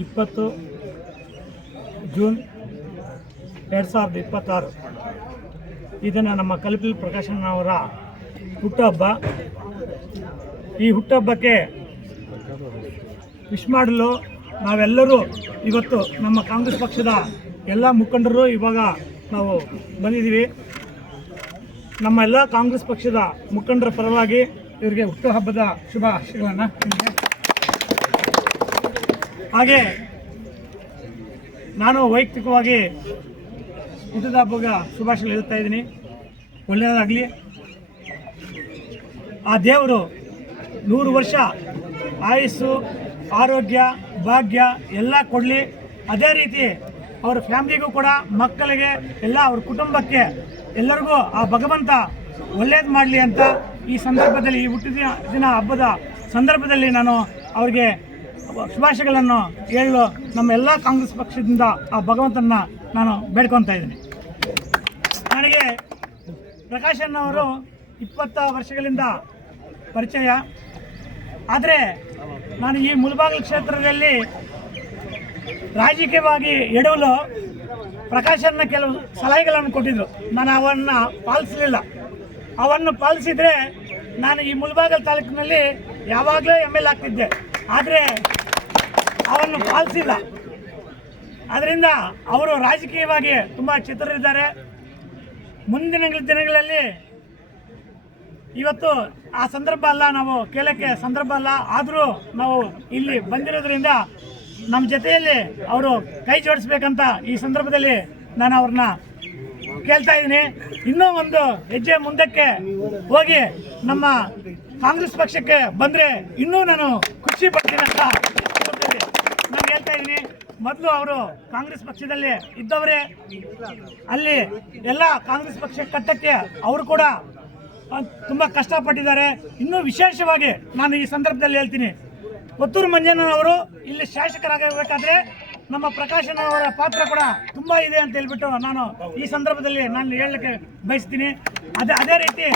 20 June 2026 ಇದನ್ನು ನಮ್ಮ ಕಲ್ಪಿಲ್ ಪ್ರಕಾಶನವರ ಹುಟ್ಟುಹಬ್ಬ. ಈ ಹುಟ್ಟುಹಬ್ಬಕ್ಕೆ ವಿಶ್ ಮಾಡಲು ನಾವೆಲ್ಲರೂ ಇವತ್ತು ನಮ್ಮ ಕಾಂಗ್ರೆಸ್ ಪಕ್ಷದ ಎಲ್ಲ ಮುಖಂಡರು ಇವಾಗ ನಾವು ಬಂದಿದ್ದೀವಿ. ನಮ್ಮ ಎಲ್ಲ ಕಾಂಗ್ರೆಸ್ ಪಕ್ಷದ ಮುಖಂಡರ ಪರವಾಗಿ ಇವರಿಗೆ ಹುಟ್ಟುಹಬ್ಬದ ಶುಭಾಶಯಗಳನ್ನು. ಹಾಗೆ ನಾನು ವೈಯಕ್ತಿಕವಾಗಿ ಹುಟ್ಟದ ಹಬ್ಬದ ಶುಭಾಶಯ ಹೇಳ್ತಾ ಇದ್ದೀನಿ. ಒಳ್ಳೆಯದಾಗಲಿ. ಆ ದೇವರು 100 ವರ್ಷ ಆಯುಸ್ಸು, ಆರೋಗ್ಯ, ಭಾಗ್ಯ ಎಲ್ಲ ಕೊಡಲಿ. ಅದೇ ರೀತಿ ಅವ್ರ ಫ್ಯಾಮಿಲಿಗೂ ಕೂಡ, ಮಕ್ಕಳಿಗೆ, ಎಲ್ಲ ಅವ್ರ ಕುಟುಂಬಕ್ಕೆ ಎಲ್ಲರಿಗೂ ಆ ಭಗವಂತ ಒಳ್ಳೇದು ಮಾಡಲಿ ಅಂತ ಈ ಸಂದರ್ಭದಲ್ಲಿ, ಈ ಹುಟ್ಟಿದ ದಿನ ಹಬ್ಬದ ಸಂದರ್ಭದಲ್ಲಿ ನಾನು ಅವ್ರಿಗೆ ಶುಭಾಶಯಗಳನ್ನು ಹೇಳಲು ನಮ್ಮ ಎಲ್ಲ ಕಾಂಗ್ರೆಸ್ ಪಕ್ಷದಿಂದ ಆ ಭಗವಂತನ ನಾನು ಬೇಡ್ಕೊತಾ ಇದ್ದೀನಿ. ನನಗೆ ಪ್ರಕಾಶನ್ ಅವರು 20 ವರ್ಷಗಳಿಂದ ಪರಿಚಯ. ಆದರೆ ನಾನು ಈ ಮುಳಬಾಗಿಲು ಕ್ಷೇತ್ರದಲ್ಲಿ ರಾಜಕೀಯವಾಗಿ ಎಡವಲು ಪ್ರಕಾಶನ್ನ ಕೆಲವು ಸಲಹೆಗಳನ್ನು ಕೊಟ್ಟಿದ್ದರು. ನಾನು ಅವನ್ನು ಪಾಲಿಸಲಿಲ್ಲ. ಅವನ್ನು ಪಾಲಿಸಿದರೆ ನಾನು ಈ ಮುಳಬಾಗಿಲು ತಾಲೂಕಿನಲ್ಲಿ ಯಾವಾಗಲೂ ML ಆಗ್ತಿದ್ದೆ. ಆದರೆ ಅವನ್ನು ಪಾಲಿಸಿಲ್ಲ. ಅದರಿಂದ ಅವರು ರಾಜಕೀಯವಾಗಿ ತುಂಬ ಚಿತ್ರರಿದ್ದಾರೆ. ಮುಂದಿನ ದಿನಗಳಲ್ಲಿ ಇವತ್ತು ಆ ಸಂದರ್ಭ ಅಲ್ಲ, ನಾವು ಕೇಳೋಕ್ಕೆ ಸಂದರ್ಭ ಅಲ್ಲ. ಆದರೂ ನಾವು ಇಲ್ಲಿ ಬಂದಿರೋದ್ರಿಂದ ನಮ್ಮ ಜೊತೆಯಲ್ಲಿ ಅವರು ಕೈ ಜೋಡಿಸ್ಬೇಕಂತ ಈ ಸಂದರ್ಭದಲ್ಲಿ ನಾನು ಅವ್ರನ್ನ ಕೇಳ್ತಾ ಇದ್ದೀನಿ. ಇನ್ನೂ ಒಂದು ಹೆಜ್ಜೆ ಮುಂದಕ್ಕೆ ಹೋಗಿ ನಮ್ಮ ಕಾಂಗ್ರೆಸ್ ಪಕ್ಷಕ್ಕೆ ಬಂದರೆ ಇನ್ನೂ ನಾನು ಖುಷಿ ಪಡ್ತೀನಿ ಅಂತ ನಾನು ಹೇಳ್ತಾ ಇದ್ದೀನಿ. ಮೊದಲು ಅವರು ಕಾಂಗ್ರೆಸ್ ಪಕ್ಷದಲ್ಲಿ ಇದ್ದವರೇ. ಅಲ್ಲಿ ಎಲ್ಲ ಕಾಂಗ್ರೆಸ್ ಪಕ್ಷ ಕಟ್ಟಕ್ಕೆ ಅವರು ಕೂಡ ತುಂಬ ಕಷ್ಟಪಟ್ಟಿದ್ದಾರೆ. ಇನ್ನೂ ವಿಶೇಷವಾಗಿ ನಾನು ಈ ಸಂದರ್ಭದಲ್ಲಿ ಹೇಳ್ತೀನಿ, ಕೊತ್ತೂರು ಮಂಜಣ್ಣನವರು ಇಲ್ಲಿ ಶಾಸಕರಾಗಬೇಕಾದ್ರೆ ನಮ್ಮ ಪ್ರಕಾಶನ್ ಅವರ ಪಾತ್ರ ಕೂಡ ತುಂಬ ಇದೆ ಅಂತ ಹೇಳ್ಬಿಟ್ಟು ನಾನು ಈ ಸಂದರ್ಭದಲ್ಲಿ ನಾನು ಹೇಳಲಿಕ್ಕೆ ಬಯಸ್ತೀನಿ. ಅದೇ ರೀತಿ